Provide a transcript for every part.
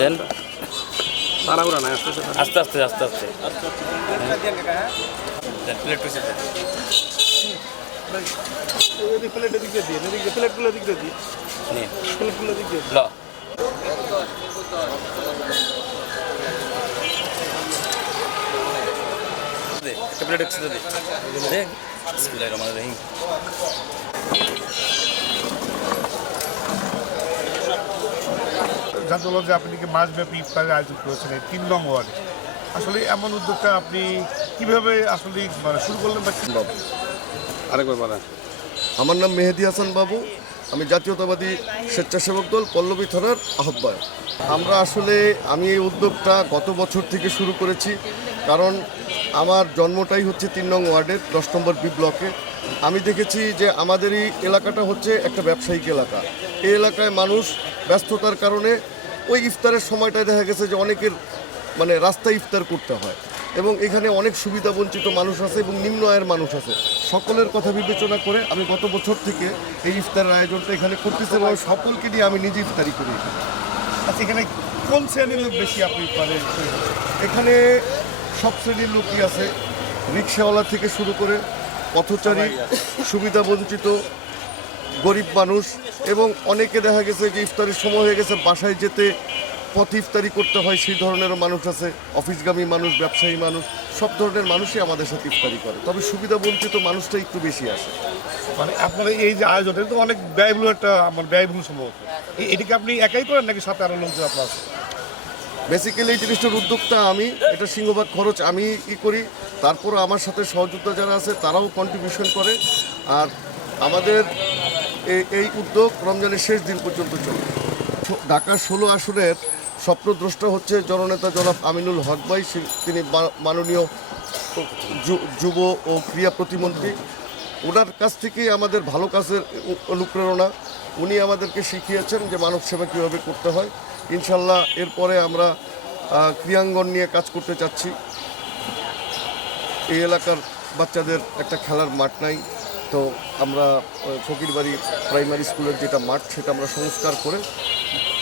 দেন তাড়াহুড়া নাই, আস্তে আস্তে আস্তে আস্তে আস্তে আস্তে দেন প্লেট টুসে দেন প্লেট এদিক দিয়ে দিয়ে প্লেটগুলো দিক দিয়ে দিই, নিন প্লেটগুলো দিক দিয়ে ল দে একটা প্লেট একসাথে দে দেন বিসমিল্লাহির রহমানির রহিম জানতে হলো যে আপনি কি মাসব্যাপী ইফতারের আয়োজন করেছেন এই ৩ নং ওয়ার্ডে। আসলে এমন উদ্যোগটা আপনি কিভাবে আসলে মানে শুরু করলেন বা বাবু, আরেকবার বলেন। আমার নাম মেহেদি হাসান বাবু, আমি জাতীয়তাবাদী স্বেচ্ছাসেবক দল পল্লবী থানার আহ্বায়ক। আমি এই উদ্যোগটা গত বছর থেকে শুরু করেছি, কারণ আমার জন্মটাই হচ্ছে ৩ নং ওয়ার্ডের ১০ নম্বর বি ব্লকে। আমি দেখেছি যে আমাদের এই এলাকাটা হচ্ছে একটা ব্যবসায়িক এলাকা। এই এলাকায় মানুষ ব্যস্ততার কারণে ওই ইফতারের সময়টায় দেখা গেছে যে অনেকের মানে রাস্তায় ইফতার করতে হয়, এবং এখানে অনেক সুবিধা বঞ্চিত মানুষ আছে এবং নিম্ন আয়ের মানুষ আছে। সকলের কথা বিবেচনা করে আমি গত বছর থেকে এই ইফতারের আয়োজনটা এখানে করতেছি এবং সকলকে নিয়ে আমি নিজে ইফতারি করি। আচ্ছা, এখানে কোন শ্রেণীর লোক বেশি আপনি মানে এখানে সব শ্রেণীর লোকই আছে, রিক্সাওয়ালা থেকে শুরু করে পথচারী, সুবিধা বঞ্চিত, গরিব মানুষ, এবং অনেকে দেখা গেছে যে ইফতারের সময় হয়ে গেছে বাসায় যেতে পথে ইফতারি করতে হয়, সেই ধরনেরও মানুষ আছে, অফিসগামী মানুষ, ব্যবসায়ী মানুষ, সব ধরনের মানুষই আমাদের সাথে ইফতারি করে। তবে সুবিধা বঞ্চিত মানুষটা একটু বেশি আসে। মানে আপনার এই যে আয়োজন এটা তো অনেক ব্যয়বহুল একটা আমার ব্যয়বহুল সম্ভবত, এটাকে আপনি একাই করেন নাকি সাথে আরও লোকজন আপনার আছে? বেসিক্যালি এই জিনিসটার উদ্যোগটা আমি, এটা সিংহভাগ খরচ আমি করি, তারপর আমার সাথে সহযোদ্ধা যারা আছে তারাও কন্ট্রিবিউশন করে। আর আমাদের এই উদ্যোগ রমজানের শেষ দিন পর্যন্ত চলে। ঢাকা 16 আসনের স্বপ্নদ্রষ্টা হচ্ছে জননেতা জনাব আমিনুল হক ভাই, তিনি মাননীয় যুব ও ক্রীড়া প্রতিমন্ত্রী। ওনার কাছ থেকেই আমাদের ভালো কাজের অনুপ্রেরণা। উনি আমাদেরকে শিখিয়েছেন যে মানব সেবা কীভাবে করতে হয়। ইনশাল্লাহ এরপরে আমরা ক্রীড়াঙ্গন নিয়ে কাজ করতে চাচ্ছি। এই এলাকার বাচ্চাদের একটা খেলার মাঠ নাই, তো আমরা ফকিরবাড়ি প্রাইমারি স্কুলের যেটা মাঠ সেটা আমরা সংস্কার করে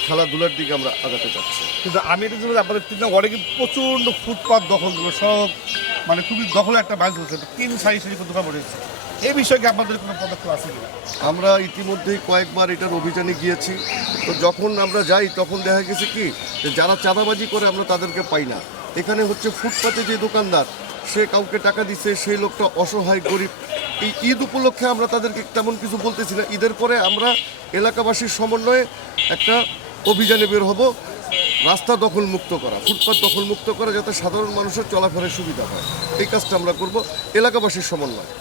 খেলাধুলার দিকে আমরা আগাতে চাচ্ছি। কিন্তু আমি এটা জন্য আপনাদের ৩ নং ওয়ার্ডে কিন্তু প্রচণ্ড ফুটপাত দখল দিল, সব মানে খুবই দখল একটা বাস বলছে, ৩ সারি দোকান পড়েছে। এই বিষয়ে কি আপনাদের কোনো পদক্ষেপ আছে কিনা? আমরা ইতিমধ্যেই কয়েকবার এটার অভিযানে গিয়েছি। তো যখন আমরা যাই তখন দেখা গেছে কি যে যারা চাঁদাবাজি করে আমরা তাদেরকে পাই না। এখানে হচ্ছে ফুটপাতে যে দোকানদার, সে কাউকে টাকা দিচ্ছে, সেই লোকটা অসহায় গরিব। এই ঈদ উপলক্ষে আমরা তাদেরকে তেমন কিছু বলতেছি না। ঈদের পরে আমরা এলাকাবাসীর সমন্বয়ে একটা অভিযানে বের হব, রাস্তা দখল মুক্ত করা, ফুটপাত দখল মুক্ত করা, যাতে সাধারণ মানুষের চলাফেরার সুবিধা হয়। এই কাজটা আমরা করব এলাকাবাসীর সমন্বয়ে।